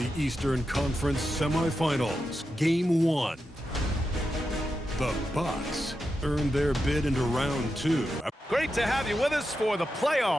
the Eastern Conference Semifinals, Game 1. The Bucks earned their bid into round 2. Great to have you with us for the playoff.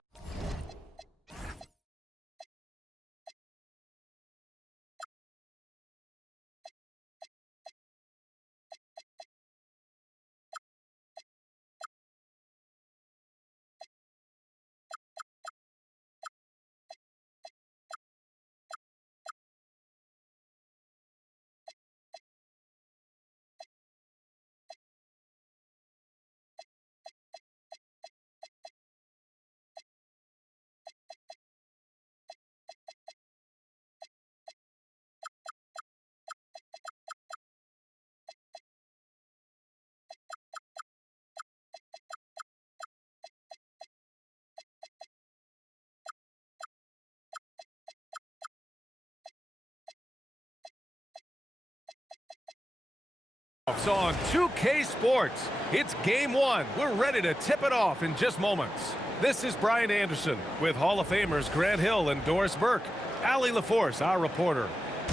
So on 2K Sports, it's Game 1. We're ready to tip it off in just moments. This is Brian Anderson with Hall of Famers Grant Hill and Doris Burke, Allie LaForce, our reporter.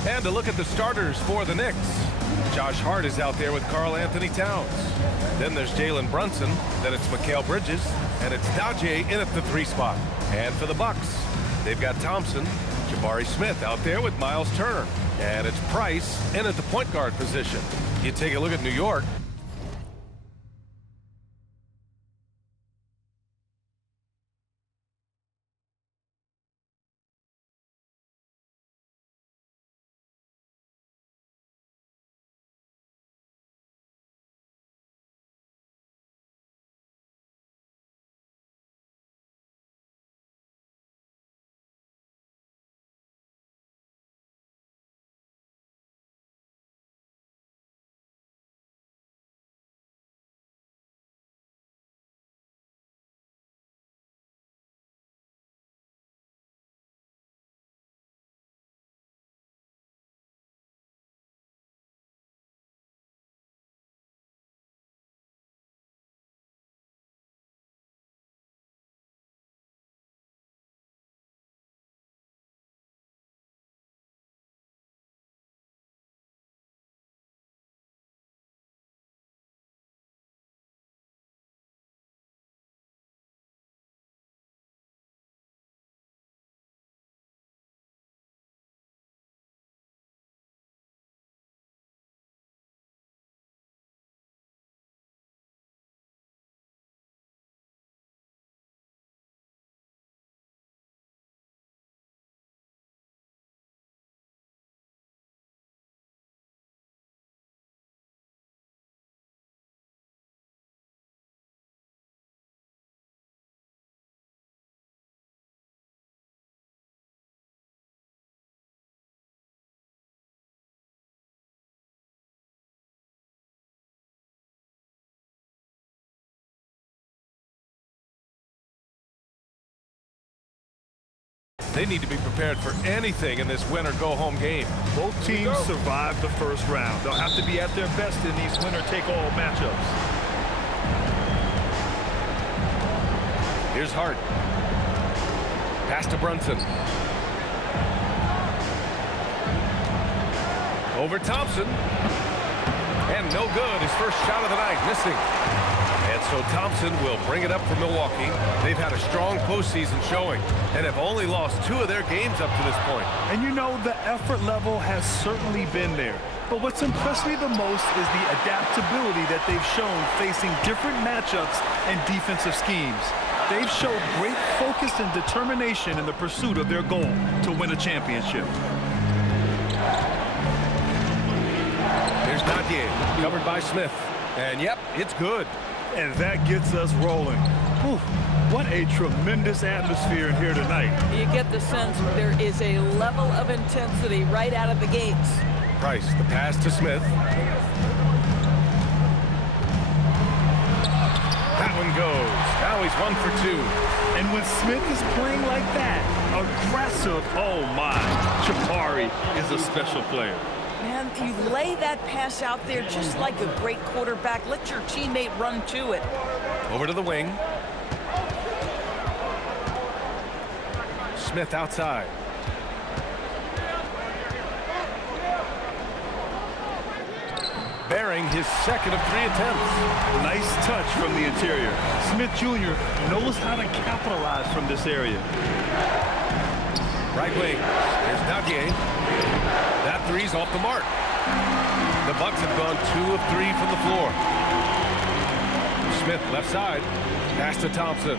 And to look at the starters for the Knicks. Josh Hart is out there with Karl Anthony Towns. Then there's Jalen Brunson, then it's Mikal Bridges, and it's Daje in at the 3 spot. And for the Bucks, they've got Thompson, Jabari Smith out there with Miles Turner. And it's Price in at the point guard position. You take a look at New York. They need to be prepared for anything in this win-or-go-home game. Both teams survived the first round. They'll have to be at their best in these winner-take-all matchups. Here's Hart. Pass to Brunson. Over Thompson. And no good. His first shot of the night, missing. And so Thompson will bring it up for Milwaukee. They've had a strong postseason showing and have only lost 2 of their games up to this point. And you know, the effort level has certainly been there. But what's impressed me the most is the adaptability that they've shown facing different matchups and defensive schemes. They've showed great focus and determination in the pursuit of their goal to win a championship. There's Nadia, covered by Smith. And yep, it's good. And that gets us rolling. Whew, what a tremendous atmosphere in here tonight. You get the sense there is a level of intensity right out of the gates. Price, the pass to Smith. That one goes. Now he's 1 for 2. And when Smith is playing like that, aggressive, oh my, Jabari is a special player. Man, you lay that pass out there just like a great quarterback. Let your teammate run to it. Over to the wing. Smith outside. bearing his second of 3 attempts. Nice touch from the interior. Smith Jr. knows how to capitalize from this area. Right wing. Here's Daguerre. That three's off the mark. The Bucks have gone 2 of 3 from the floor. Smith left side. Pass to Thompson.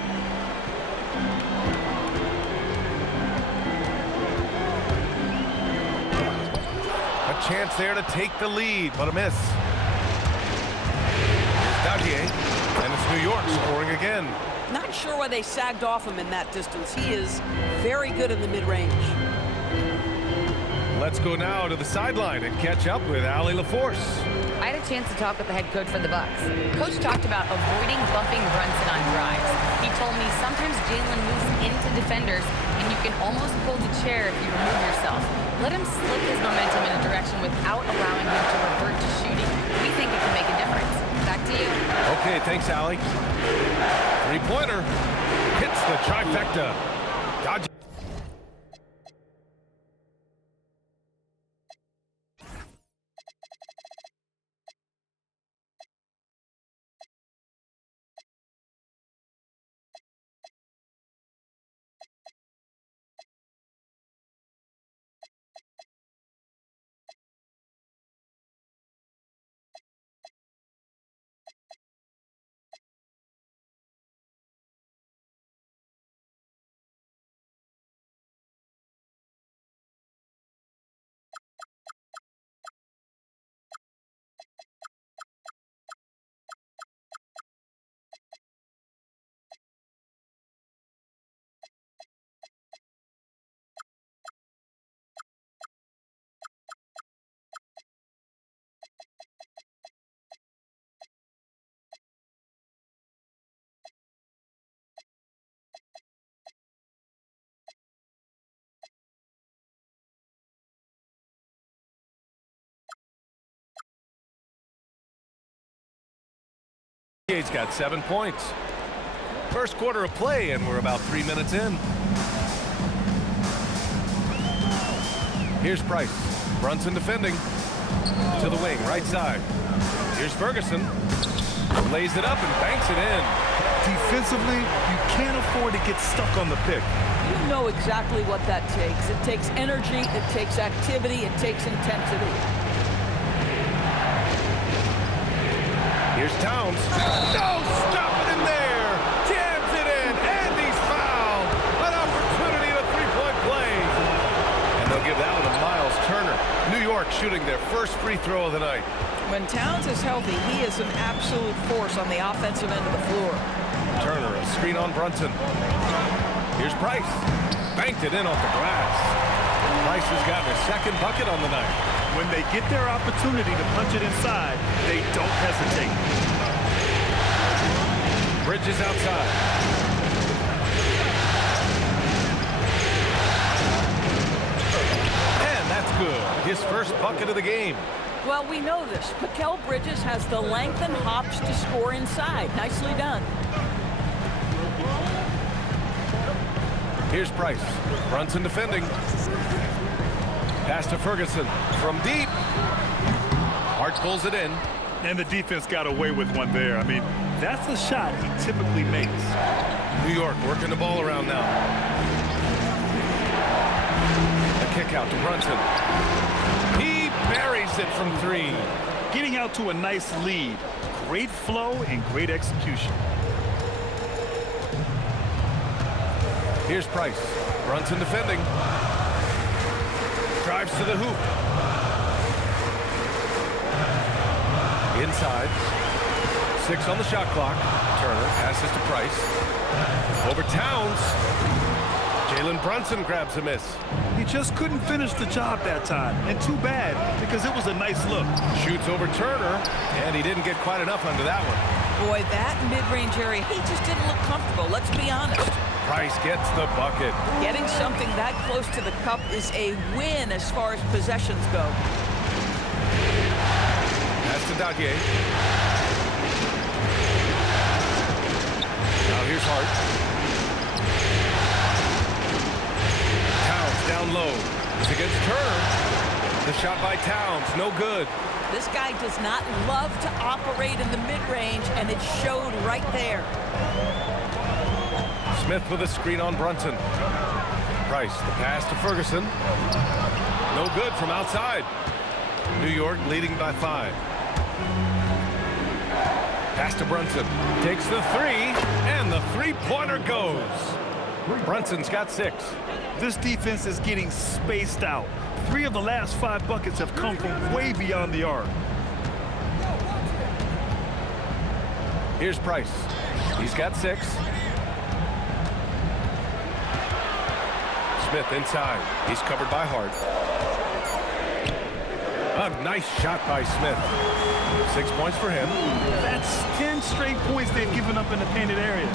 A chance there to take the lead, but a miss. Here's Daguerre. And it's New York scoring again. Not sure why they sagged off him in that distance. He is very good in the mid-range. Let's go now to the sideline and catch up with Allie LaForce. I had a chance to talk with the head coach for the Bucks. Coach talked about avoiding bumping Brunson on drives. He told me sometimes Jalen moves into defenders and you can almost pull the chair if you remove yourself. Let him slip his momentum in a direction without allowing him to revert to shooting. We think it can make a difference. Back to you. Okay, thanks, Allie. Three-pointer hits the trifecta. Dodge. Gates got 7 points. First quarter of play, and we're about 3 minutes in. Here's Price. Brunson defending. To the wing, right side. Here's Ferguson. Lays it up and banks it in. Defensively, you can't afford to get stuck on the pick. You know exactly what that takes. It takes energy, it takes activity, it takes intensity. Here's Towns. No, stop it in there. Jams it in, and he's fouled. An opportunity to 3-point play. And they'll give that one to Miles Turner. New York shooting their first free throw of the night. When Towns is healthy, he is an absolute force on the offensive end of the floor. Turner, a screen on Brunson. Here's Price. Banked it in off the glass. Price has gotten his second bucket on the night. When they get their opportunity to punch it inside, they don't hesitate. Bridges outside. And that's good. His first bucket of the game. Well, we know this. Mikal Bridges has the length and hops to score inside. Nicely done. Here's Price. Brunson defending. Pass to Ferguson from deep. Hart pulls it in. And the defense got away with one there. I mean, that's a shot he typically makes. New York working the ball around now. A kick out to Brunson. He buries it from 3. Getting out to a nice lead. Great flow and great execution. Here's Price. Brunson defending. Drives to the hoop. Inside. 6 on the shot clock. Turner passes to Price. Over Towns. Jalen Brunson grabs a miss. He just couldn't finish the job that time. And too bad, because it was a nice look. Shoots over Turner, and he didn't get quite enough under that one. Boy, that mid-range area, he just didn't look comfortable. Let's be honest. Price gets the bucket. Getting something that close to the cup is a win as far as possessions go. Pass to Daguerre. Now here's Hart. Towns down low. It's against Turner. The shot by Towns, no good. This guy does not love to operate in the mid-range, and it showed right there. Smith with a screen on Brunson. Price, the pass to Ferguson. No good from outside. New York leading by 5. Pass to Brunson. Takes the 3, and the three-pointer goes. Brunson's got 6. This defense is getting spaced out. 3 of the last 5 buckets have come from way beyond the arc. Here's Price. He's got 6. Smith inside. He's covered by Hart. A nice shot by Smith. 6 points for him. That's 10 straight points they've given up in the painted area.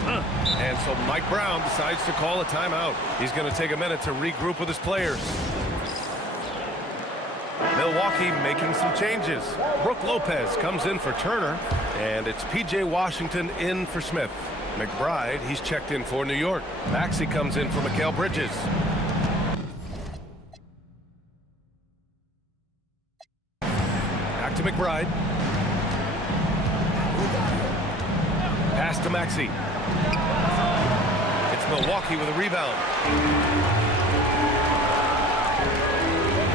And so Mike Brown decides to call a timeout. He's going to take a minute to regroup with his players. Milwaukee making some changes. Brook Lopez comes in for Turner, and it's P.J. Washington in for Smith. McBride, he's checked in for New York. Maxey comes in for Mikal Bridges. Back to McBride. Pass to Maxey. It's Milwaukee with a rebound.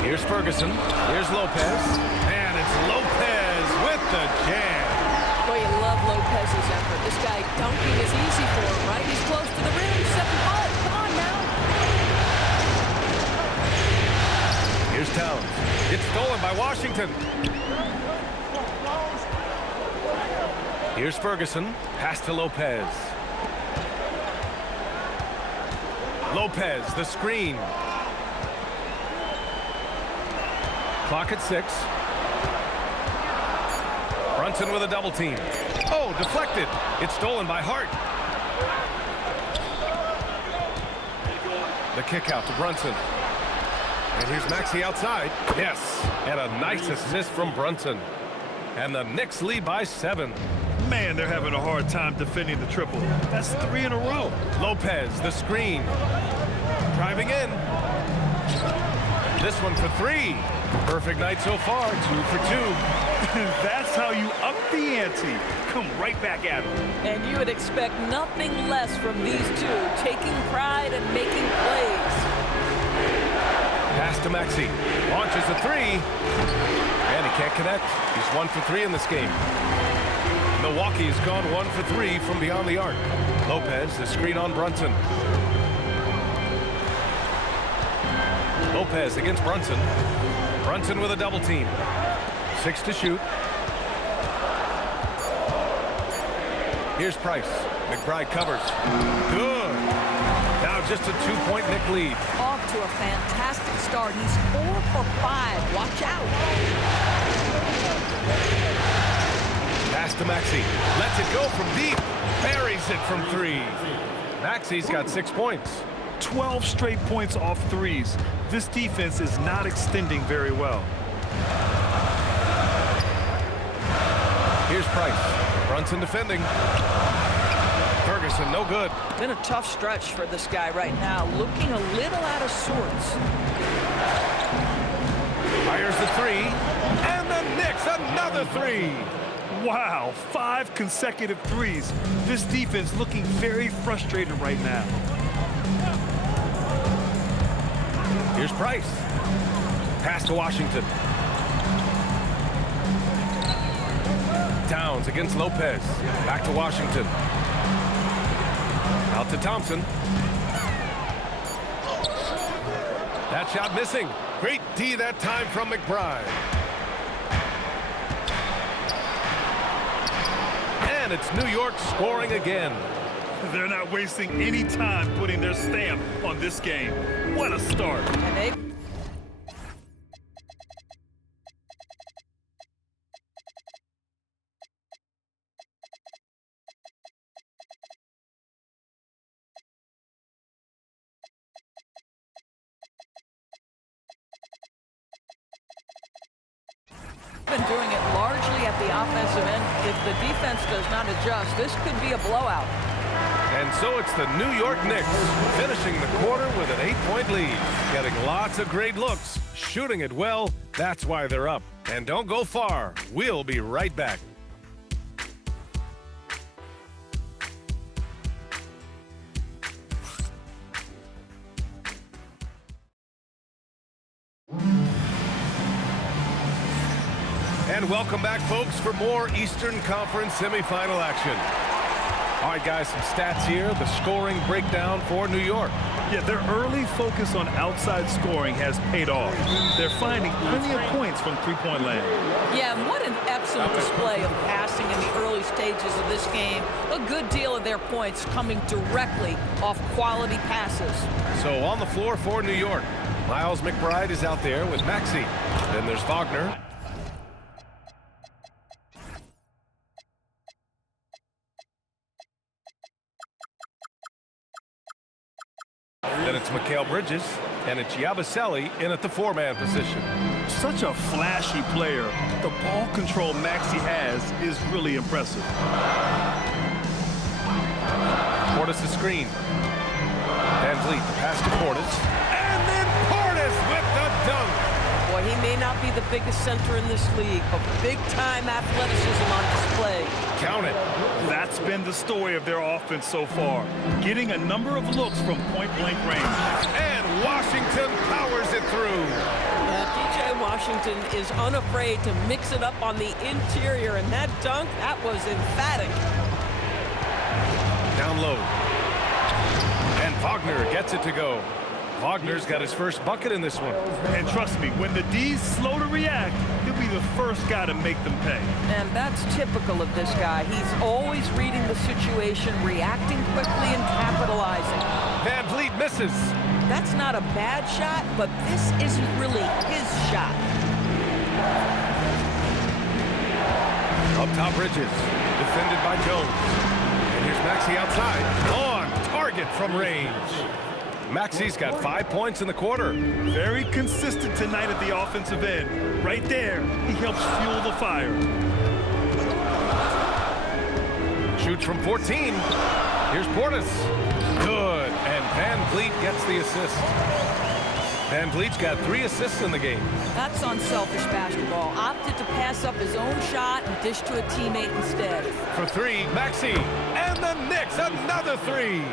Here's Ferguson. Here's Lopez. And it's Lopez with the jam. Boy, you love Lopez's effort. This guy dunking is easy for him, right? He's close to the rim. 7-foot. Come on now. Here's Towns. It's stolen by Washington. Here's Ferguson. Pass to Lopez. Lopez, the screen. Clock at 6. Brunson with a double team. Oh, deflected. It's stolen by Hart. The kick out to Brunson. And here's Maxey outside. Yes, and a nice assist from Brunson. And the Knicks lead by 7. Man, they're having a hard time defending the triple. That's 3 in a row. Lopez, the screen. Driving in. This one for 3. Perfect night so far, 2 for 2. That's how you up the ante. Come right back at them. And you would expect nothing less from these two, taking pride and making plays. Pass to Maxey. Launches a 3. And he can't connect. He's 1 for 3 in this game. Milwaukee has gone 1 for 3 from beyond the arc. Lopez, the screen on Brunson. Lopez against Brunson. Brunson with a double team. 6 to shoot. Here's Price. McBride covers. Good. Now just a 2-point Knick lead. Off to a fantastic start. He's 4 for 5. Watch out. Pass to Maxey. Lets it go from deep. Buries it from 3. Maxey's got 6 points. 12 straight points off 3s. This defense is not extending very well. Here's Price. Brunson defending. Ferguson, no good. Been a tough stretch for this guy right now. Looking a little out of sorts. Fires the 3. And the Knicks, another 3. Wow, 5 consecutive 3s. This defense looking very frustrated right now. Here's Price. Pass to Washington. Towns against Lopez. Back to Washington. Out to Thompson. That shot missing. Great D that time from McBride. And it's New York scoring again. They're not wasting any time putting their stamp on this game. What a start. And they been doing it largely at the offensive end. If the defense does not adjust, this could be a blowout. And so it's the New York Knicks finishing the quarter with an 8-point lead. Getting lots of great looks, shooting it well. That's why they're up. And don't go far. We'll be right back. And welcome back, folks, for more Eastern Conference semifinal action. All right, guys, some stats here. The scoring breakdown for New York. Yeah, their early focus on outside scoring has paid off. They're finding plenty of points from three-point land. Yeah, and what an excellent display of passing in the early stages of this game. A good deal of their points coming directly off quality passes. So on the floor for New York, Miles McBride is out there with Maxey. Then there's Wagner. Then it's Mikal Bridges, and it's Yabusele in at the four-man position. Such a flashy player. The ball control Maxey has is really impressive. Portis is screen. Van Vliet, the pass to Portis. And then Portis with the dunk. Boy, he may not be the biggest center in this league, but big-time athleticism on display. Count it. That's been the story of their offense so far. Getting a number of looks from point-blank range. And Washington powers it through. DJ Washington is unafraid to mix it up on the interior, and that dunk, that was emphatic. Down low. And Wagner gets it to go. Wagner's got his first bucket in this one. And trust me, when the D's slow to react, he'll be the first guy to make them pay. And that's typical of this guy. He's always reading the situation, reacting quickly and capitalizing. Van Vliet misses. That's not a bad shot, but this isn't really his shot. Up top, Bridges, defended by Jones. And here's Maxey outside. On target from range. Maxey's got 5 points in the quarter. Very consistent tonight at the offensive end. Right there, he helps fuel the fire. Shoots from 14. Here's Portis. Good. And Van Vliet gets the assist. Van Vliet's got 3 assists in the game. That's unselfish basketball. Opted to pass up his own shot and dish to a teammate instead. For 3, Maxey. And the Knicks, another 3.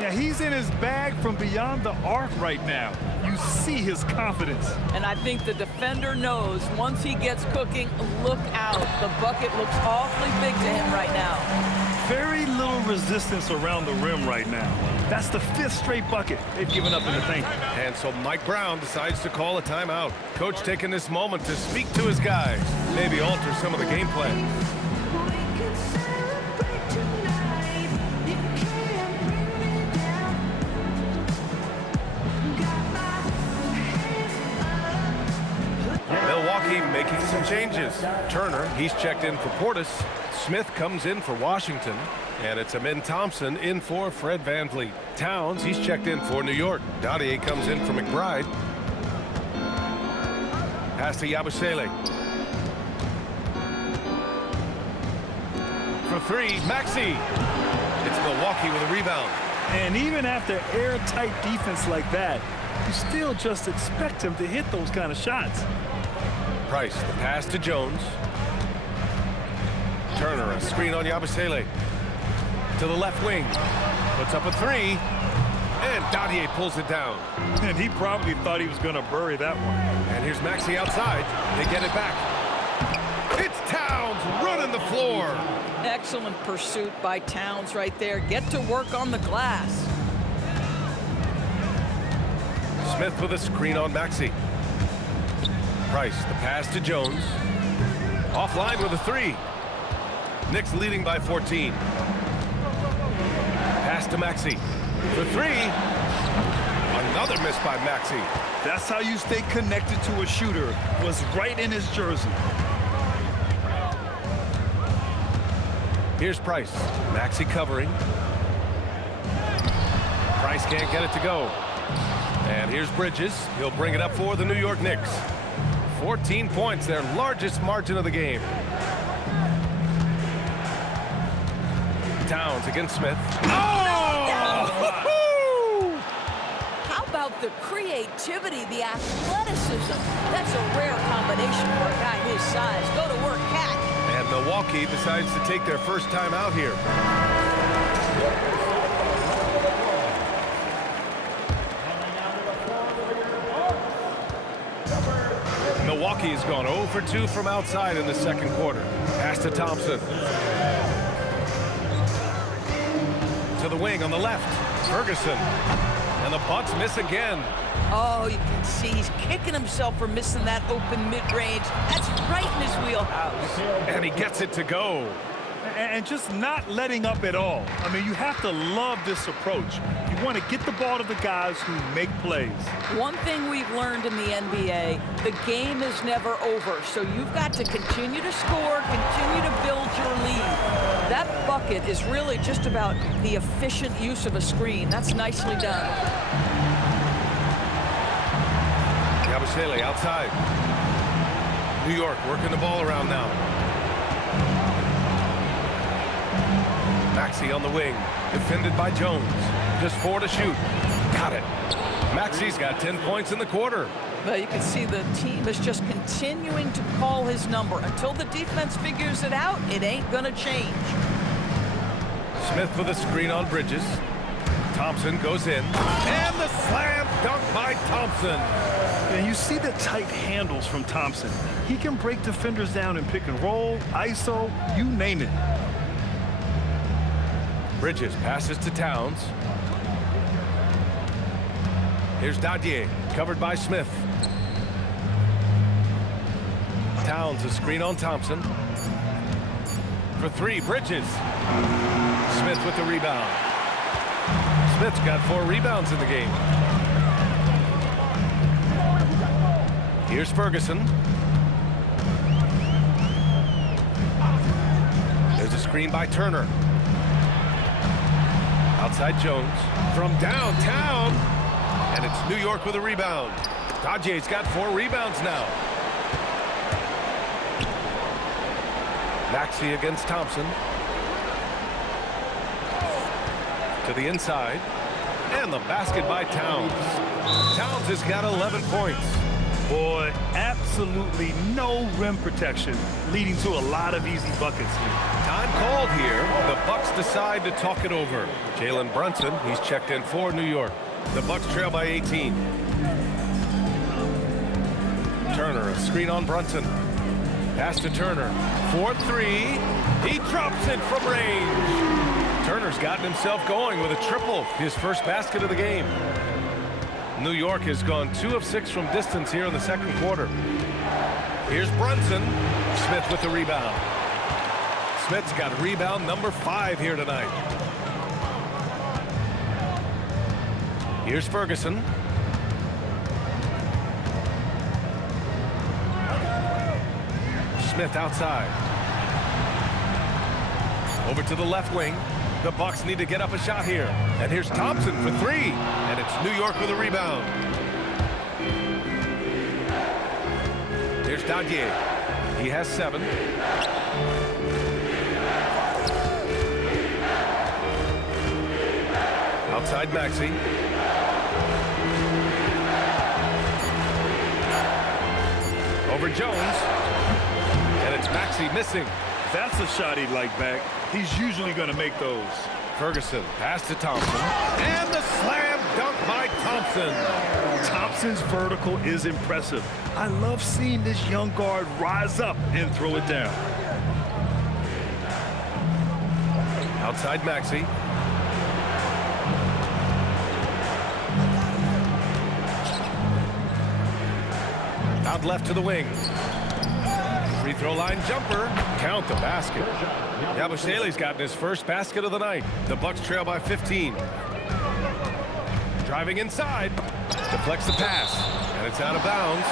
Yeah, he's in his bag from beyond the arc right now. You see his confidence. And I think the defender knows once he gets cooking, look out. The bucket looks awfully big to him right now. Very little resistance around the rim right now. That's the 5th straight bucket they've given up in the paint. And so Mike Brown decides to call a timeout. Coach taking this moment to speak to his guys, maybe alter some of the game plan. Milwaukee making some changes. Turner, he's checked in for Portis. Smith comes in for Washington. And it's Amin Thompson in for Fred Van Vliet. Towns, he's checked in for New York. Dottier comes in for McBride. Pass to Yabusele. For 3, Maxey. It's Milwaukee with a rebound. And even after airtight defense like that, you still just expect him to hit those kind of shots. Price, the pass to Jones. Turner, a screen on Yabusele. To the left wing. Puts up a 3. And Dottier pulls it down. And he probably thought he was going to bury that one. And here's Maxey outside. They get it back. It's Towns running the floor. Excellent pursuit by Towns right there. Get to work on the glass. Smith with a screen on Maxey. Price, the pass to Jones. Offline with a 3. Knicks leading by 14. Pass to Maxey. For 3. Another miss by Maxey. That's how you stay connected to a shooter. Was right in his jersey. Here's Price. Maxey covering. Price can't get it to go. And here's Bridges. He'll bring it up for the New York Knicks. 14 points, their largest margin of the game. Towns against Smith. Oh! How about The creativity, the athleticism. That's a rare combination for a guy his size. Go to work, Cat. And Milwaukee decides to take their first time out here. Milwaukee has gone 0 for 2 from outside in the second quarter. Pass to Thompson. To the wing on the left. Ferguson. And the Bucks miss again. Oh, you can see he's kicking himself for missing that open mid-range. That's right in his wheelhouse. And he gets it to go. And just not letting up at all. I mean, you have to love this approach. You want to get the ball to the guys who make plays. One thing we've learned in the NBA, the game is never over. So you've got to continue to score, continue to build your lead. That bucket is really just about the efficient use of a screen. That's nicely done. Yabusele outside. New York working the ball around now. Maxey on the wing, defended by Jones. Just 4 to shoot. Got it. Maxey's got 10 points in the quarter. Well, you can see the team is just continuing to call his number. Until the defense figures it out, it ain't gonna change. Smith with a screen on Bridges. Thompson goes in. And the slam dunk by Thompson. And you see the tight handles from Thompson. He can break defenders down in pick and roll, ISO, you name it. Bridges passes to Towns. Here's Dadier, covered by Smith. Towns, a screen on Thompson. For 3, Bridges. Smith with the rebound. Smith's got 4 rebounds in the game. Here's Ferguson. There's a screen by Turner. Outside Jones from downtown, and it's New York with a rebound. Dajie's got 4 rebounds now. Maxey against Thompson. To the inside, and the basket by Towns. Towns has got 11 points. Boy, absolutely no rim protection, leading to a lot of easy buckets here. Time called here. The Bucks decide to talk it over. Jalen Brunson, he's checked in for New York. The Bucks trail by 18. Turner, a screen on Brunson. Pass to Turner. 4-3. He drops it from range. Turner's gotten himself going with a triple, his first basket of the game. New York has gone 2 of 6 from distance here in the second quarter. Here's Brunson. Smith with the rebound. Smith's got rebound number 5 here tonight. Here's Ferguson. Smith outside. Over to the left wing. The Bucks need to get up a shot here. And here's Thompson for 3. And it's New York with a rebound. Here's Dadier. He has 7. Outside Maxey. Over Jones. And it's Maxey missing. That's a shot he'd like back. He's usually going to make those. Ferguson, pass to Thompson. And the slam dunk by Thompson. Thompson's vertical is impressive. I love seeing this young guard rise up and throw it down. Outside Maxey. Out left to the wing. Free throw line jumper. Count the basket. Yabusele's gotten his first basket of the night. The Bucks trail by 15. Driving inside. Deflects the pass. And it's out of bounds.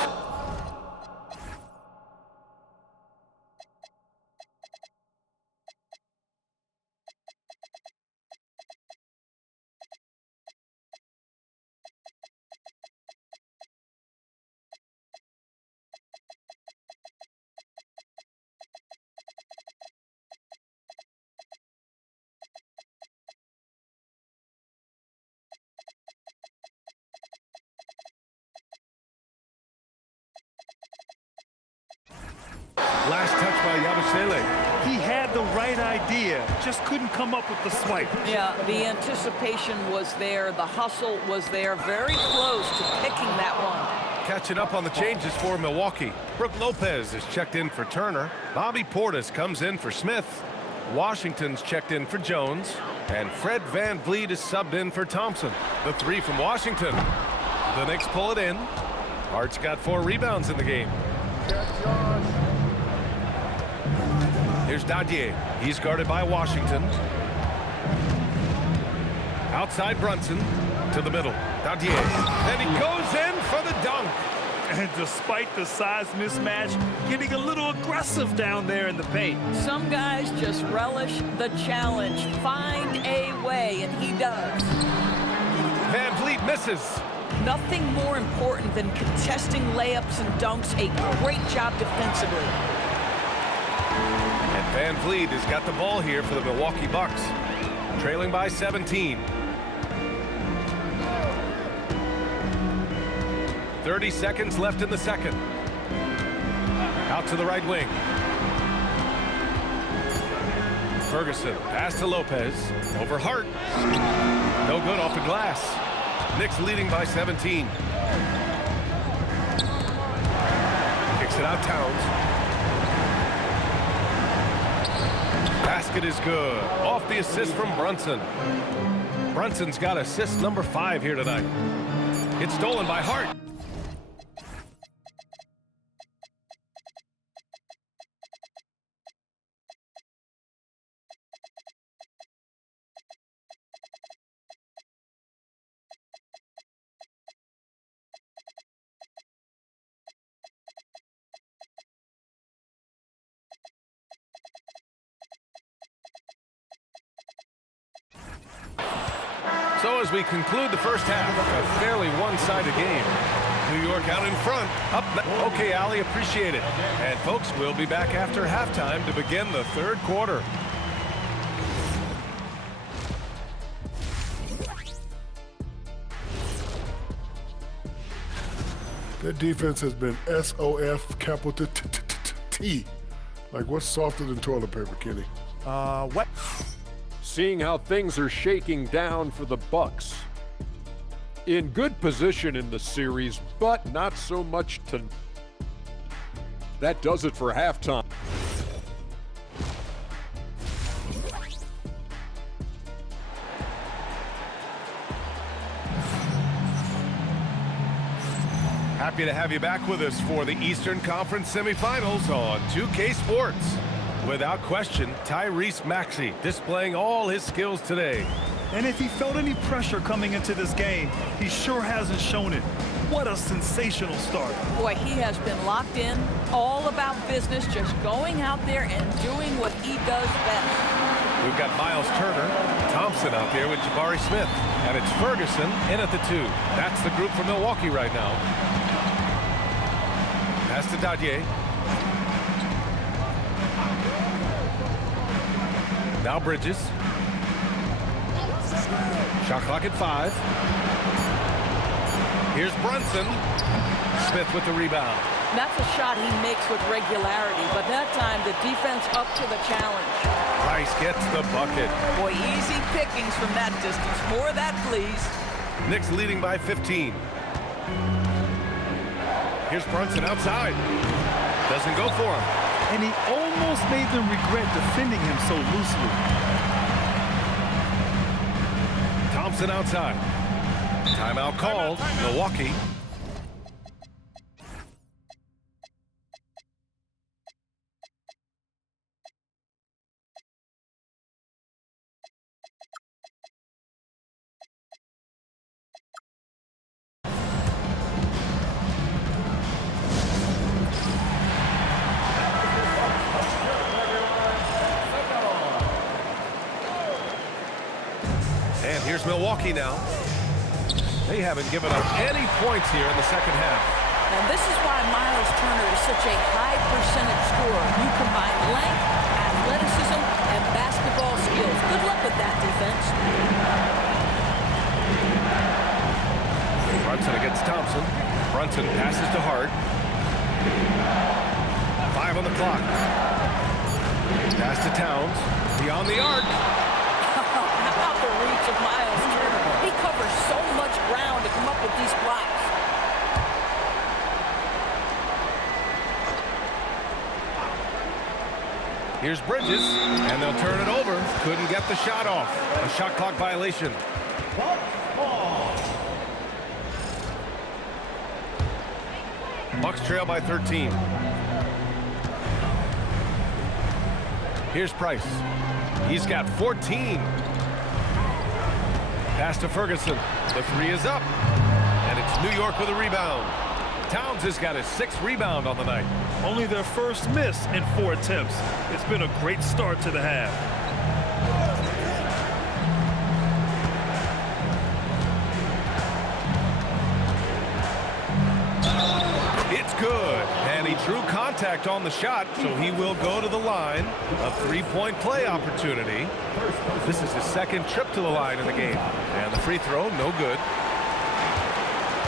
Last touch by Yabusele. He had the right idea, just couldn't come up with the swipe. Yeah, the anticipation was there. The hustle was there. Very close to picking that one. Catching up on the changes for Milwaukee. Brooke Lopez is checked in for Turner. Bobby Portis comes in for Smith. Washington's checked in for Jones. And Fred VanVleet is subbed in for Thompson. The three from Washington. The Knicks pull it in. Hart's got 4 rebounds in the game. Here's Dadier. He's guarded by Washington. Outside Brunson to the middle. Dadier. And he goes in for the dunk. And despite the size mismatch, getting a little aggressive down there in the paint. Some guys just relish the challenge. Find a way, and he does. VanVleet misses. Nothing more important than contesting layups and dunks. A great job defensively. And VanVleet has got the ball here for the Milwaukee Bucks. Trailing by 17. 30 seconds left in the second. Out to the right wing. Ferguson, pass to Lopez. Over Hart. No good off the glass. Knicks leading by 17. Kicks it out Towns. Basket is good. Off the assist from Brunson. Brunson's got assist number 5 here tonight. It's stolen by Hart. So as we conclude the first half, a fairly one-sided game. New York out in front. Okay, Ali, appreciate it. And folks, we'll be back after halftime to begin the third quarter. That defense has been SOF capital T. Like, what's softer than toilet paper, Kenny? What? Seeing how things are shaking down for the Bucks. In good position in the series, but not so much to... That does it for halftime. Happy to have you back with us for the Eastern Conference semifinals on 2K Sports. Without question, Tyrese Maxey displaying all his skills today. And if he felt any pressure coming into this game, he sure hasn't shown it. What a sensational start. Boy, he has been locked in, all about business, just going out there and doing what he does best. We've got Miles Turner, Thompson out there with Jabari Smith, and it's Ferguson in at the 2. That's the group from Milwaukee right now. Pass to Dadier. Now Bridges. Shot clock at 5. Here's Brunson. Smith with the rebound. That's a shot he makes with regularity, but that time the defense up to the challenge. Price gets the bucket. Boy, easy pickings from that distance. More of that, please. Knicks leading by 15. Here's Brunson outside. Doesn't go for him. And he almost made them regret defending him so loosely. Thompson outside. Timeout called. Milwaukee. And here's Milwaukee now. They haven't given up any points here in the second half. And this is why Miles Turner is such a high percentage scorer. You combine length, athleticism, and basketball skills. Good luck with that defense. Brunson against Thompson. Brunson passes to Hart. 5 on the clock. Pass to Towns. Beyond the arc. How about the reach of Miles Turner? He covers so much ground to come up with these blocks. Here's Bridges, and they'll turn it over. Couldn't get the shot off. A shot clock violation. Bucks trail by 13. Here's Price. He's got 14. Pass to Ferguson. The three is up. And it's New York with a rebound. Towns has got his 6th rebound on the night. Only their first miss in 4 attempts. It's been a great start to the half. It's good. And he drew contact on the shot, so he will go to the line. A 3-point play opportunity. This is his 2nd trip to the line in the game. And the free throw, no good.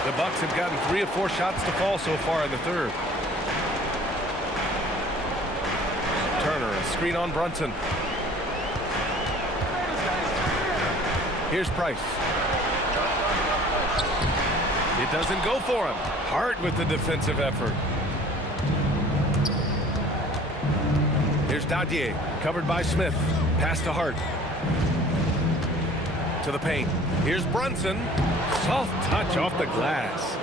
The Bucks have gotten 3 of 4 shots to fall so far in the 3rd. Turner, a screen on Brunson. Here's Price. It doesn't go for him. Hart with the defensive effort. Here's Dadier, covered by Smith. Pass to Hart. To the paint. Here's Brunson. Soft touch off the glass.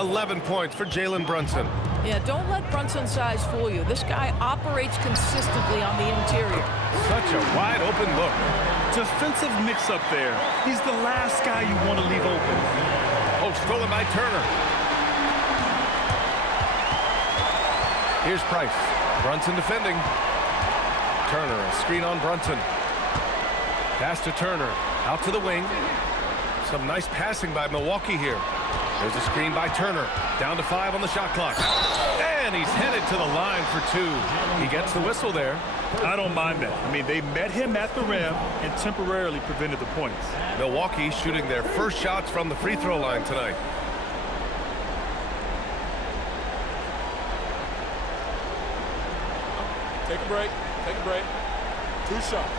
11 points for Jalen Brunson. Yeah, don't let Brunson's size fool you. This guy operates consistently on the interior. Such a wide open look. Defensive mix-up there. He's the last guy you want to leave open. Oh, stolen by Turner. Here's Price. Brunson defending. Turner, a screen on Brunson. Pass to Turner. Out to the wing. Some nice passing by Milwaukee here. There's a screen by Turner. Down to 5 on the shot clock. And he's headed to the line for 2. He gets the whistle there. I don't mind that. I mean, they met him at the rim and temporarily prevented the points. Milwaukee shooting their first shots from the free throw line tonight. Take a break. Take a break. 2 shots.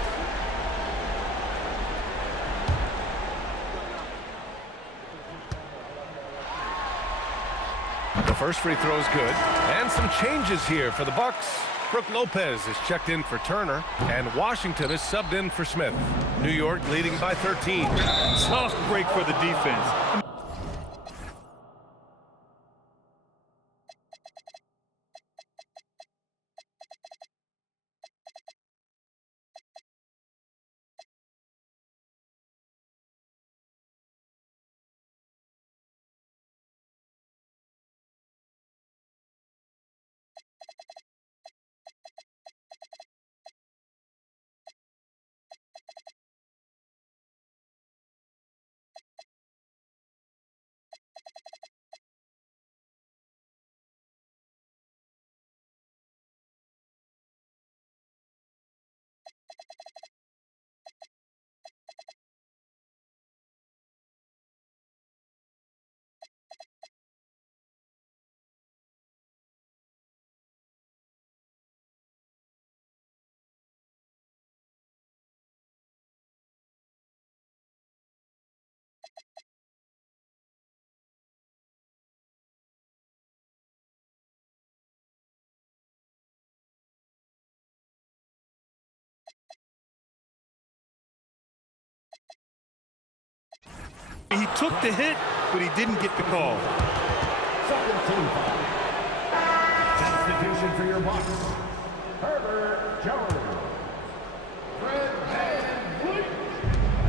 The first free throw is good. And some changes here for the Bucks. Brook Lopez is checked in for Turner, and Washington is subbed in for Smith. New York leading by 13. Tough break for the defense. He took the hit, but he didn't get the call. Substitution for your Bucks, Herbert Jones.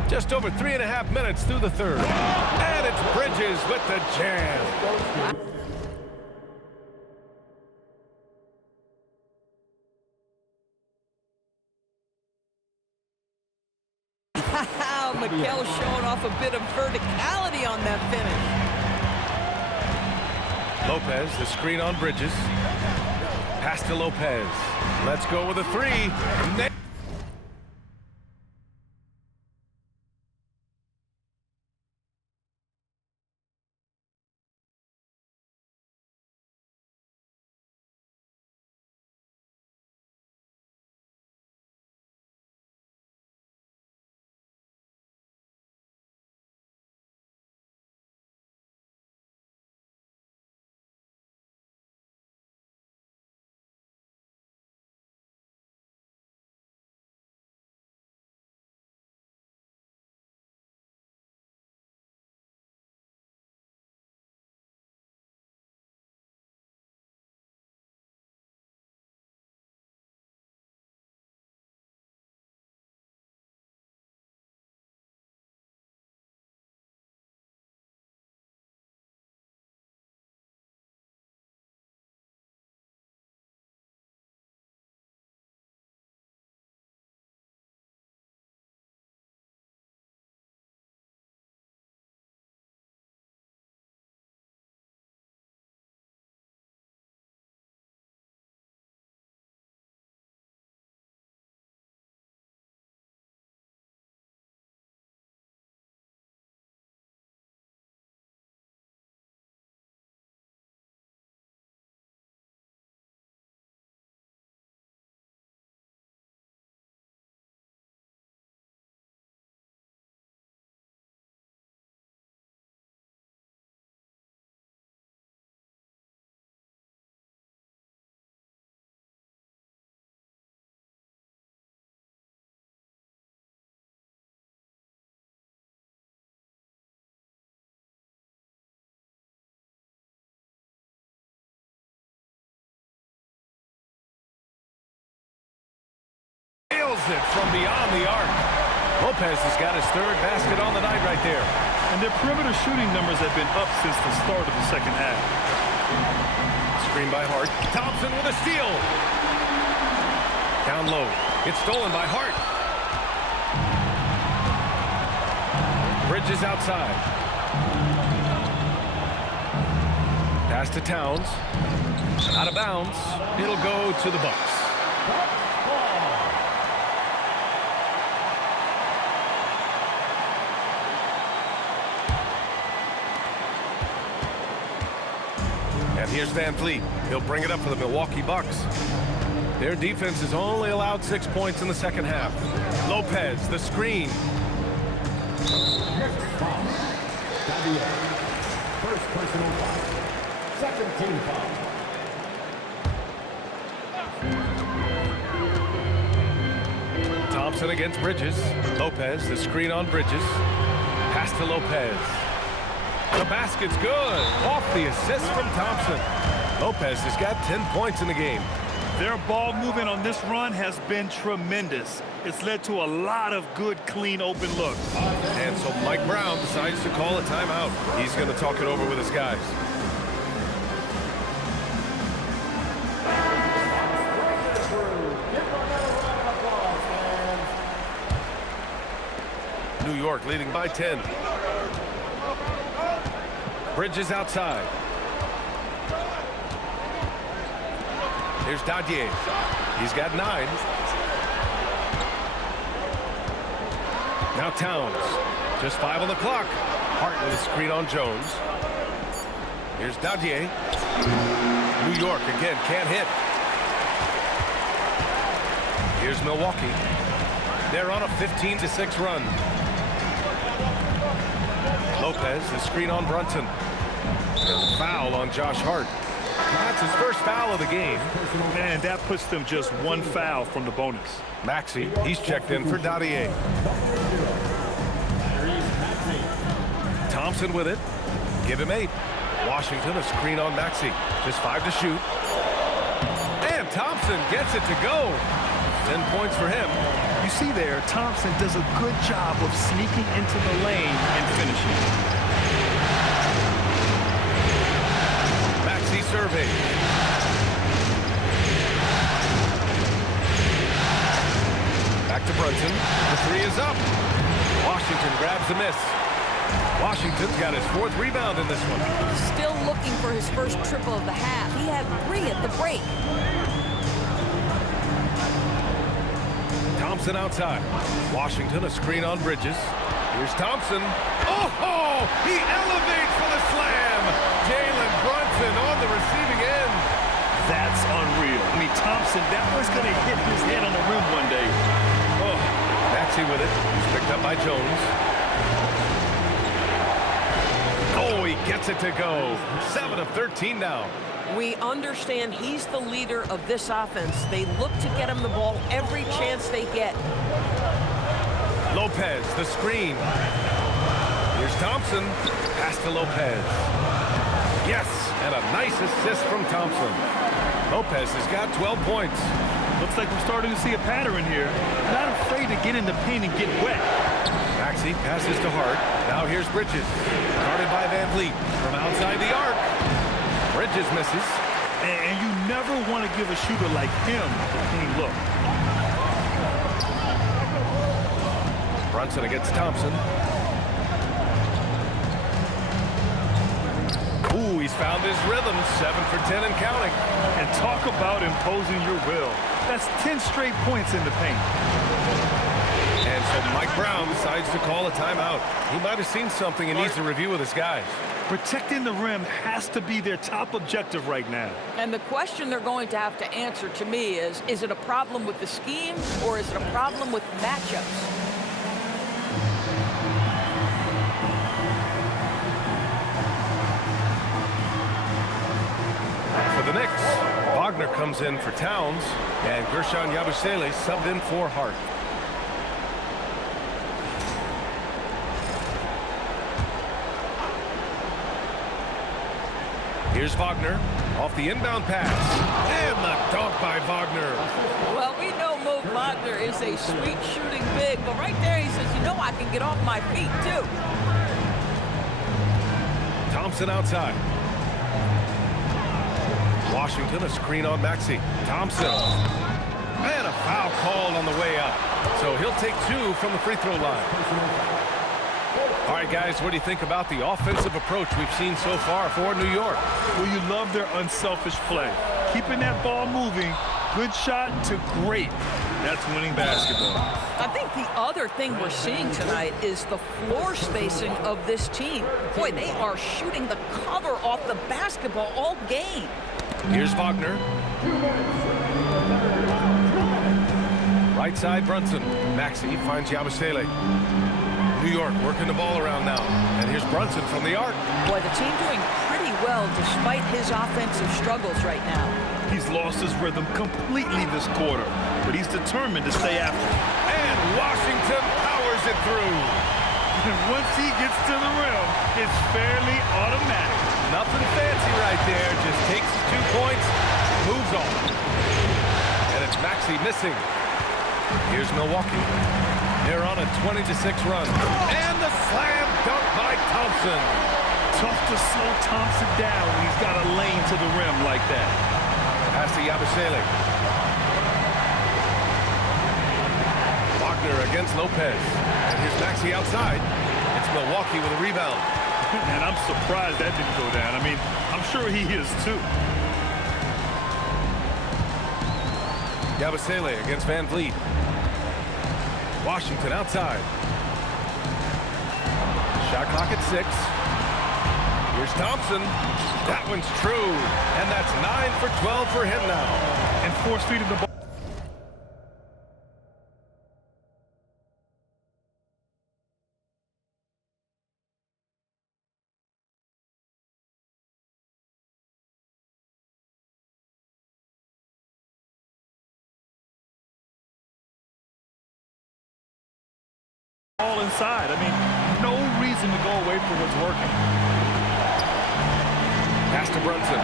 Just over 3.5 minutes through the 3rd. And it's Bridges with the jam. Miguel showing off a bit of verticality on that finish. Lopez, the screen on Bridges. Pass to Lopez. Let's go with a 3. it from beyond the arc. Lopez has got his third basket on the night right there. And their perimeter shooting numbers have been up since the start of the second half. Screen by Hart. Thompson with a steal. Down low. It's stolen by Hart. Bridges outside. Pass to Towns. Out of bounds. It'll go to the Bucks. And here's Van Fleet. He'll bring it up for the Milwaukee Bucks. Their defense has only allowed 6 points in the second half. Lopez, the screen. First personal foul. Second team foul. Thompson against Bridges. Lopez, the screen on Bridges. Pass to Lopez. The basket's good. Off the assist from Thompson. Lopez has got 10 points in the game. Their ball movement on this run has been tremendous. It's led to a lot of good, clean, open looks. And so Mike Brown decides to call a timeout. He's going to talk it over with his guys. New York leading by 10. Bridges outside. Here's Dadier. He's got 9. Now Towns. Just 5 on the clock. Hart with a screen on Jones. Here's Dadier. New York again can't hit. Here's Milwaukee. They're on a 15-6 run. Lopez, the screen on Brunson. There's a foul on Josh Hart. That's his first foul of the game. Man, that puts them just 1 foul from the bonus. Maxey, he's checked in for Dadier. Thompson with it. Give him 8. Washington, a screen on Maxey. Just 5 to shoot. And Thompson gets it to go. 10 points for him. You see there, Thompson does a good job of sneaking into the lane and finishing. Maxey survey. Back to Brunson. The 3 is up. Washington grabs the miss. Washington's got his 4th rebound in this one. Still looking for his first triple of the half. He had 3 at the break. Thompson outside. Washington, a screen on Bridges. Here's Thompson. Oh, he elevates for the slam. Jalen Brunson on the receiving end. That's unreal. I mean, Thompson, that was going to hit his head on the rim one day. Oh, Maxey with it. He's picked up by Jones. Oh, he gets it to go. 7 of 13 now. We understand he's the leader of this offense. They look to get him the ball every chance they get. Lopez, the screen. Here's Thompson. Pass to Lopez. Yes, and a nice assist from Thompson. Lopez has got 12 points. Looks like we're starting to see a pattern here. Not afraid to get in the paint and get wet. Maxey passes to Hart. Now here's Bridges. Guarded by Van Fleet from outside the arc. Bridges misses. And you never want to give a shooter like him a clean look. Brunson against Thompson. Ooh, he's found his rhythm. 7 for 10 and counting. And talk about imposing your will. That's 10 straight points in the paint. And so Mike Brown decides to call a timeout. He might have seen something and needs to review with his guys. Protecting the rim has to be their top objective right now. And the question they're going to have to answer to me is it a problem with the scheme or is it a problem with matchups? For the Knicks, Wagner comes in for Towns, and Gershon Yabusele subbed in for Hart. Here's Wagner off the inbound pass. And the dunk by Wagner. Well, we know Mo Wagner is a sweet shooting big, but right there he says, you know, I can get off my feet too. Thompson outside. Washington, a screen on Maxey. Thompson. And a foul called on the way out. So he'll take 2 from the free throw line. All right, guys, what do you think about the offensive approach we've seen so far for New York? Well, you love their unselfish play. Keeping that ball moving, good shot to great. That's winning basketball. I think the other thing we're seeing tonight is the floor spacing of this team. Boy, they are shooting the cover off the basketball all game. Here's Wagner. Right side, Brunson. Maxey finds Yabusele. New York working the ball around now. And here's Brunson from the arc. Boy, the team doing pretty well despite his offensive struggles right now. He's lost his rhythm completely this quarter, but he's determined to stay after it. And Washington powers it through. And once he gets to the rim, it's fairly automatic. Nothing fancy right there. Just takes his 2 points, moves on. And it's Maxey missing. Here's Milwaukee. They're on a 20-6 run. And the slam dunk by Thompson. Tough to slow Thompson down when he's got a lane to the rim like that. Pass to Yabusele. Wagner against Lopez. And here's Maxey outside. It's Milwaukee with a rebound. And I'm surprised that didn't go down. I mean, I'm sure he is too. Yabusele against Van Vliet. Washington outside. Shot clock at 6. Here's Thompson. That one's true. And that's 9 for 12 for him now. And force feeding the ball. All inside. I mean, no reason to go away from what's working. Pass to Brunson.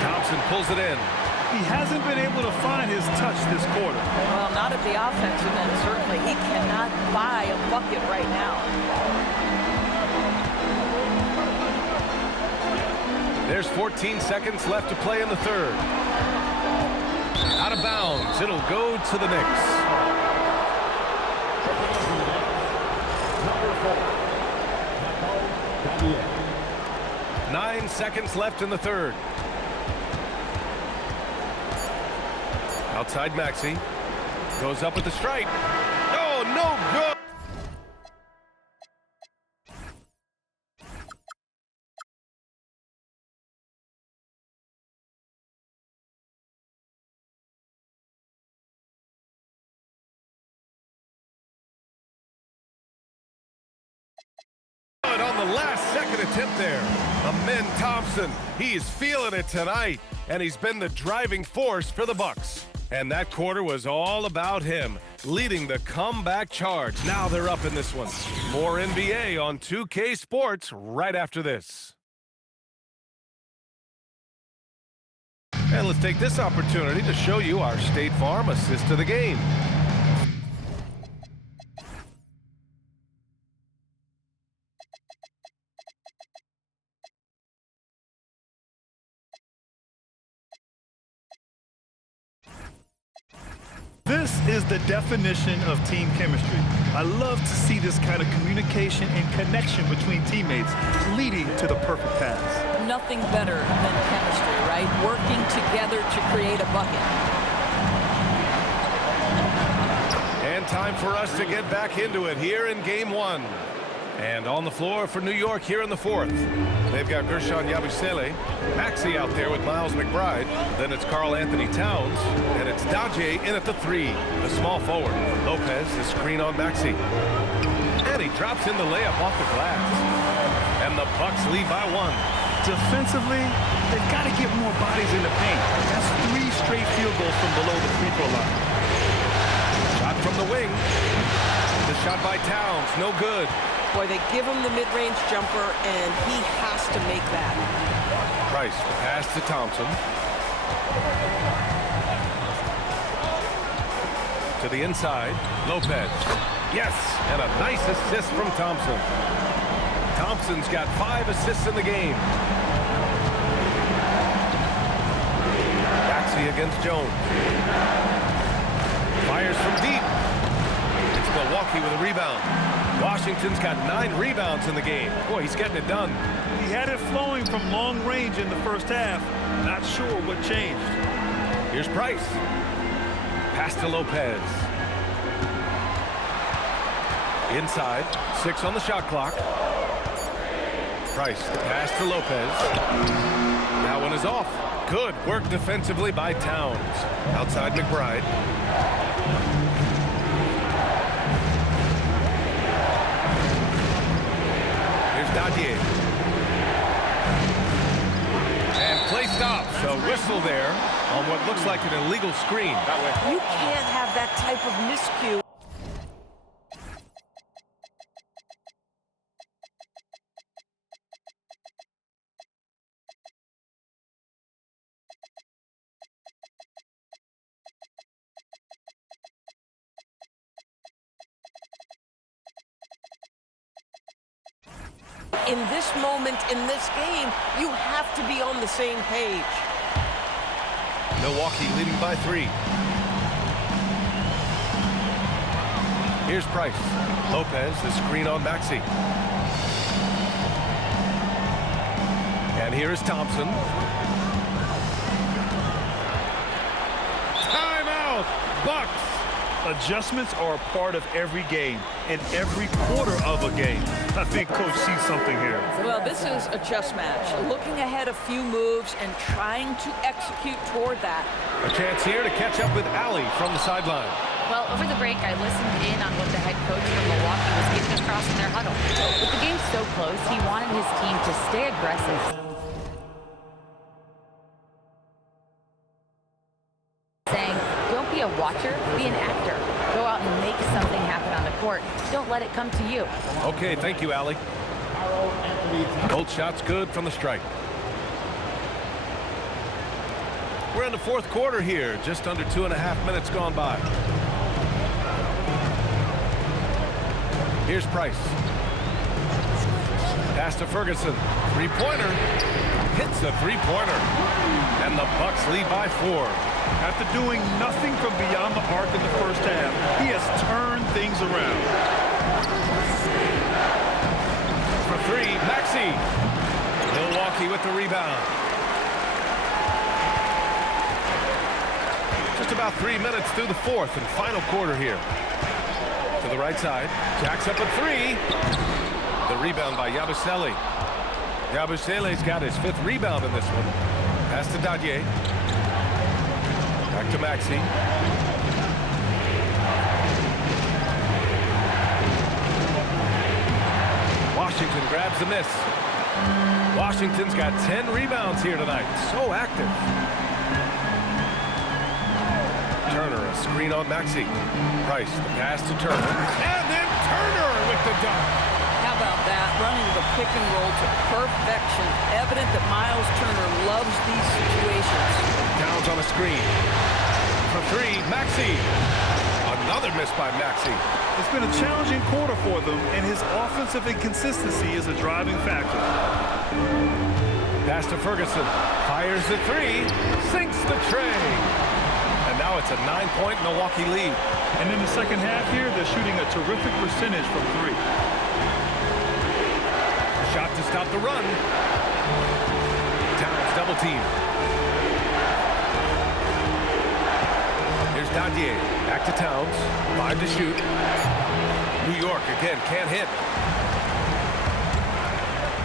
Thompson pulls it in. He hasn't been able to find his touch this quarter. Well, not at the offensive end, certainly. He cannot buy a bucket right now. There's 14 seconds left to play in the third. Out of bounds. It'll go to the Knicks. Number 4. 9 seconds left in the third. Outside Maxey. Goes up with the strike. Oh, no good. On the last second attempt there. Amen Thompson. He's feeling it tonight, and he's been the driving force for the Bucks. And that quarter was all about him, leading the comeback charge. Now they're up in this one. More NBA on 2K Sports right after this. And let's take this opportunity to show you our State Farm assist to the game. This is the definition of team chemistry. I love to see this kind of communication and connection between teammates leading to the perfect pass. Nothing better than chemistry, right? Working together to create a bucket. And time for us to get back into it here in Game 1. And on the floor for New York here in the fourth. They've got Gershon Yabusele, Maxey out there with Miles McBride. Then it's Karl Anthony Towns, and it's Daje in at the 3, the small forward. Lopez, the screen on Maxey. And he drops in the layup off the glass. And the Bucks lead by 1. Defensively, they've got to get more bodies in the paint. That's 3 straight field goals from below the free throw line. Shot from the wing. The shot by Towns, no good. Boy, they give him the mid-range jumper, and he has to make that. Price, the pass to Thompson. To the inside, Lopez. Yes, and a nice assist from Thompson. Thompson's got 5 assists in the game. Maxey against Jones. Fires from deep. It's Milwaukee with a rebound. Washington's got 9 rebounds in the game. Boy, he's getting it done. He had it flowing from long range in the first half. Not sure what changed. Here's Price. Pass to Lopez. Inside, 6 on the shot clock. Price, the pass to Lopez. That one is off. Good work defensively by Towns. Outside McBride. Here's Dadier. And play stops. A whistle there on what looks like an illegal screen. You can't have that type of miscue. In this moment, in this game, you have to be on the same page. Milwaukee leading by 3. Here's Price. Lopez, the screen on Maxey. And here is Thompson. Timeout! Bucks! Adjustments are a part of every game and every quarter of a game. I think Coach sees something here. Well, this is a chess match. Looking ahead a few moves and trying to execute toward that. A chance here to catch up with Allie from the sideline. Well, over the break, I listened in on what the head coach from Milwaukee was getting across in their huddle. With the game so close, he wanted his team to stay aggressive. Saying, don't be a watcher, be an actor. Go out and make something happen on the court. Don't let it come to you. Okay, thank you, Allie. Both shots good from the strike. We're in the 4th quarter here, just under 2.5 minutes gone by. Here's Price. Pass to Ferguson. 3-pointer. Hits the 3-pointer. And the Bucks lead by 4. After doing nothing from beyond the arc in the first half, he has turned things around. For 3, Maxey. Milwaukee with the rebound. Just about 3 minutes through the 4th and final quarter here. To the right side. Jacks up at 3. The rebound by Yabusele. Yabusele's got his 5th rebound in this one. Pass to Dadier. Back to Maxey. Washington grabs the miss. Washington's got 10 rebounds here tonight. So active. Turner, a screen on Maxey. Price, the pass to Turner. And then Turner with the dunk. How about that? Running the pick and roll to perfection. Evident that Miles Turner loves these situations. Downs on a screen. For 3, Maxey. Another miss by Maxey. It's been a challenging quarter for them, and his offensive inconsistency is a driving factor. Pass to Ferguson. Fires the 3. Sinks the tray. And now it's a 9-point Milwaukee lead. And in the second half here, they're shooting a terrific percentage from 3. Shot to stop the run. Towns double team. Here's Dadier. Back to Towns. 5 to shoot. New York again can't hit.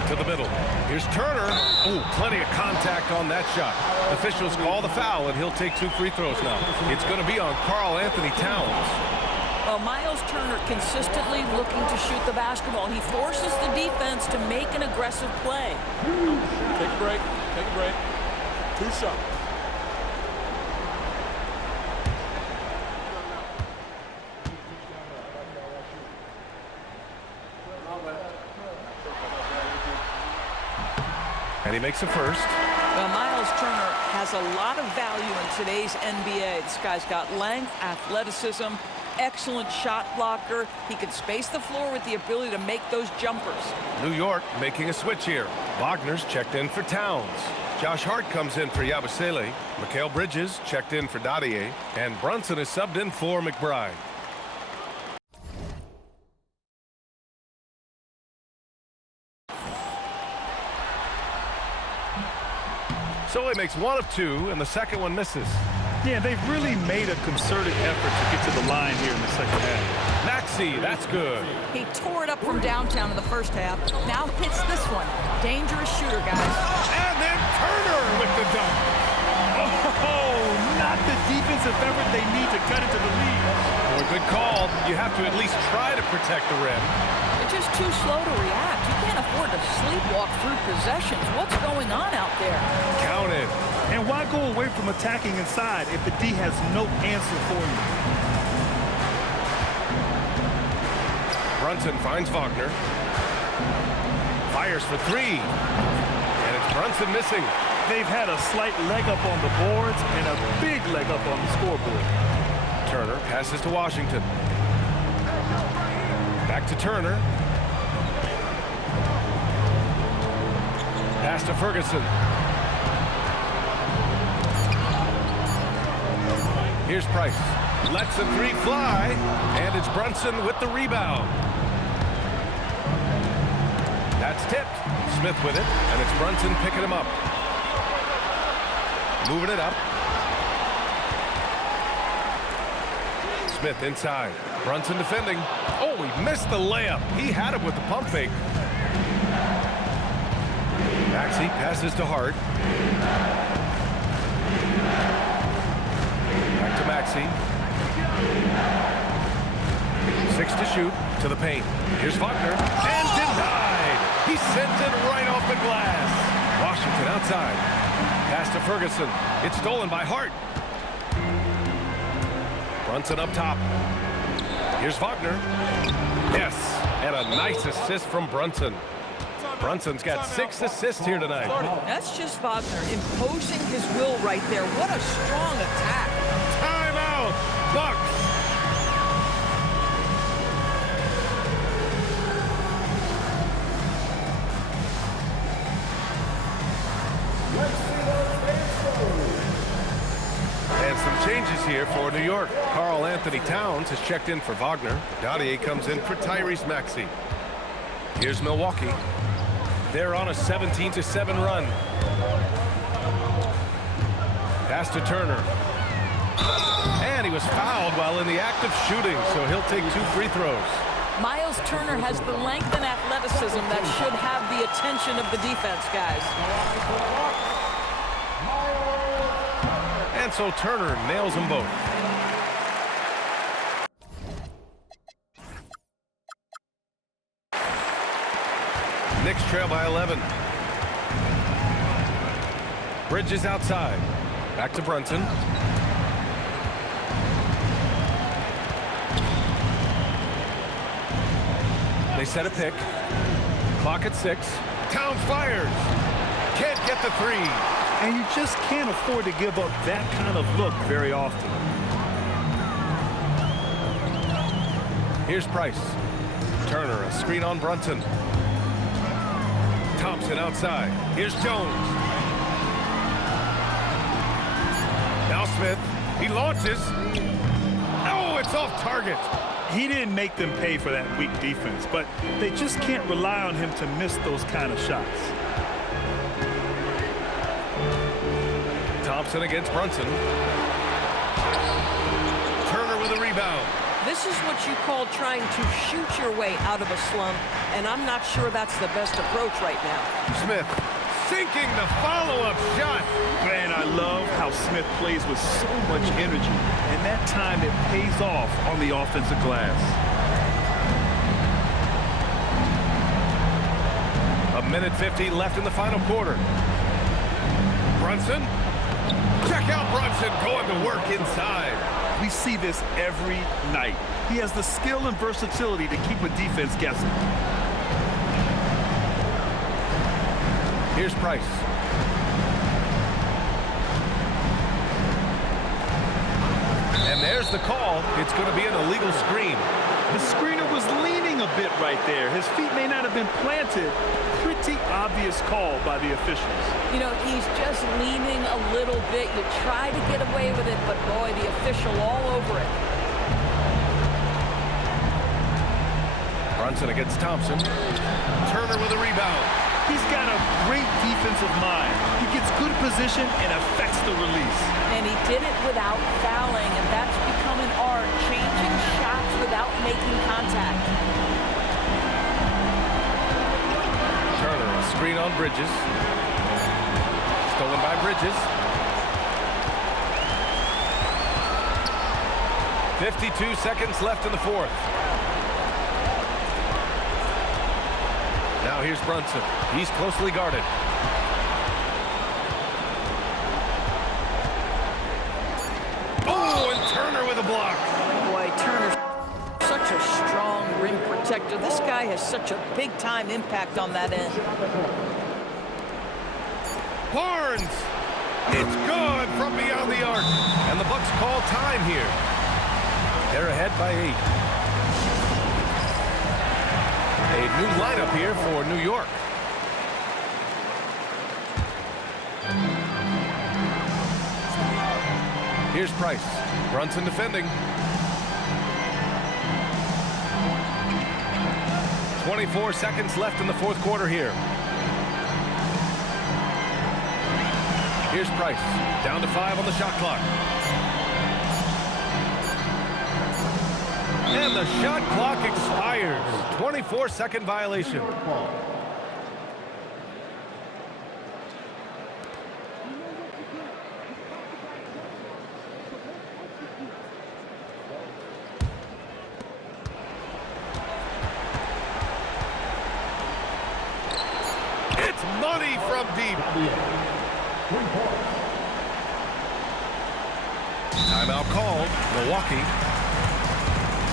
To the middle. Here's Turner. Ooh, plenty of contact on that shot. Officials call the foul, and he'll take 2 free throws now. It's going to be on Karl Anthony Towns. Well, Miles Turner consistently looking to shoot the basketball. He forces the defense to make an aggressive play. Take a break. Take a break. 2 shots. And he makes a first. Well, Miles Turner has a lot of value in today's NBA. This guy's got length, athleticism, excellent shot blocker. He can space the floor with the ability to make those jumpers. New York making a switch here. Wagner's checked in for Towns. Josh Hart comes in for Yabusele. Mikal Bridges checked in for Dadier. And Brunson is subbed in for McBride. So he makes one of two, and the second one misses. Yeah, they've really made a concerted effort to get to the line here in the second half. Maxey, that's good. He tore it up from downtown in the first half. Now hits this one. Dangerous shooter, guys. And then Turner with the dunk. Oh, not the defensive effort they need to cut it to the lead. Well, good call. You have to at least try to protect the rim. They're just too slow to react. You can't afford to sleepwalk through possessions. What's going on out there? Counted. And why go away from attacking inside if the D has no answer for you? Brunson finds Wagner. Fires for three. And it's Brunson missing. They've had a slight leg up on the boards and a big leg up on the scoreboard. Turner passes to Washington. Back to Turner. Pass to Ferguson. Here's Price. Lets the three fly. And it's Brunson with the rebound. That's tipped. Smith with it. And it's Brunson picking him up. Moving it up. Smith inside. Brunson defending. Oh, he missed the layup. He had it with the pump fake. Maxey passes to Hart. Back to Maxey. 6 to shoot. To the paint. Here's Wagner. And denied. He sent it right off the glass. Washington outside. Pass to Ferguson. It's stolen by Hart. Brunson up top. Here's Wagner. Yes, and a nice assist from Brunson. Brunson's got 6 assists here tonight. That's just Wagner imposing his will right there. What a strong attack. Timeout, Bucks. And some changes here for New York. Karl Anthony Towns has checked in for Wagner. Dadier comes in for Tyrese Maxey. Here's Milwaukee. They're on a 17-7 run. Pass to Turner. And he was fouled while in the act of shooting, so he'll take 2 free throws. Miles Turner has the length and athleticism that should have the attention of the defense, guys. And so Turner nails them both. Knicks trail by 11. Bridges outside. Back to Brunson. They set a pick. Clock at 6. Towns fires. Can't get the three. And you just can't afford to give up that kind of look very often. Here's Price. Turner, a screen on Brunson. Thompson outside. Here's Jones. Now Smith. He launches. Oh, it's off target. He didn't make them pay for that weak defense, but they just can't rely on him to miss those kind of shots. Thompson against Brunson. Turner with a rebound. This is what you call trying to shoot your way out of a slump, and I'm not sure that's the best approach right now. Smith sinking the follow-up shot. Man, I love how Smith plays with so much energy, and that time it pays off on the offensive glass. A minute 50 left in the final quarter. Brunson. Check out Brunson going to work inside. We see this every night. He has the skill and versatility to keep a defense guessing. Here's Price. And there's the call. It's going to be an illegal screen. The screener was leaning a bit right there. His feet may not have been planted. Pretty obvious call by the officials. You know, he's just leaning a little bit. You try to get away with it, but boy, the official all over it. Brunson against Thompson. Turner with a rebound. He's got a great defensive mind. He gets good position and affects the release. And he did it without fouling, and that's become an art, changing shots without making contact. Turner, a screen on Bridges. Stolen by Bridges. 52 seconds left in the fourth. Now here's Brunson. He's closely guarded. Oh, and Turner with a block. Boy, Turner's such a strong rim protector. This guy has such a big-time impact on that end. Barnes! It's good from beyond the arc. And the Bucks call time here. They're ahead by 8. A new lineup here for New York. Here's Price. Brunson defending. 24 seconds left in the fourth quarter here. Here's Price. Down to 5 on the shot clock. And the shot clock expires. 24-second violation. It's money from deep. Timeout called. Milwaukee.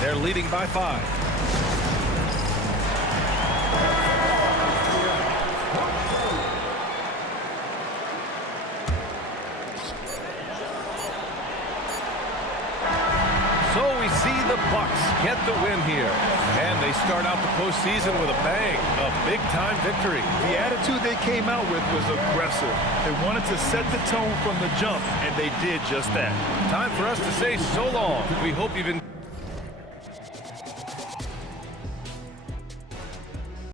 They're leading by 5. So we see the Bucks get the win here. And they start out the postseason with a bang, a big-time victory. The attitude they came out with was aggressive. They wanted to set the tone from the jump, and they did just that. Time for us to say so long. We hope you've enjoyed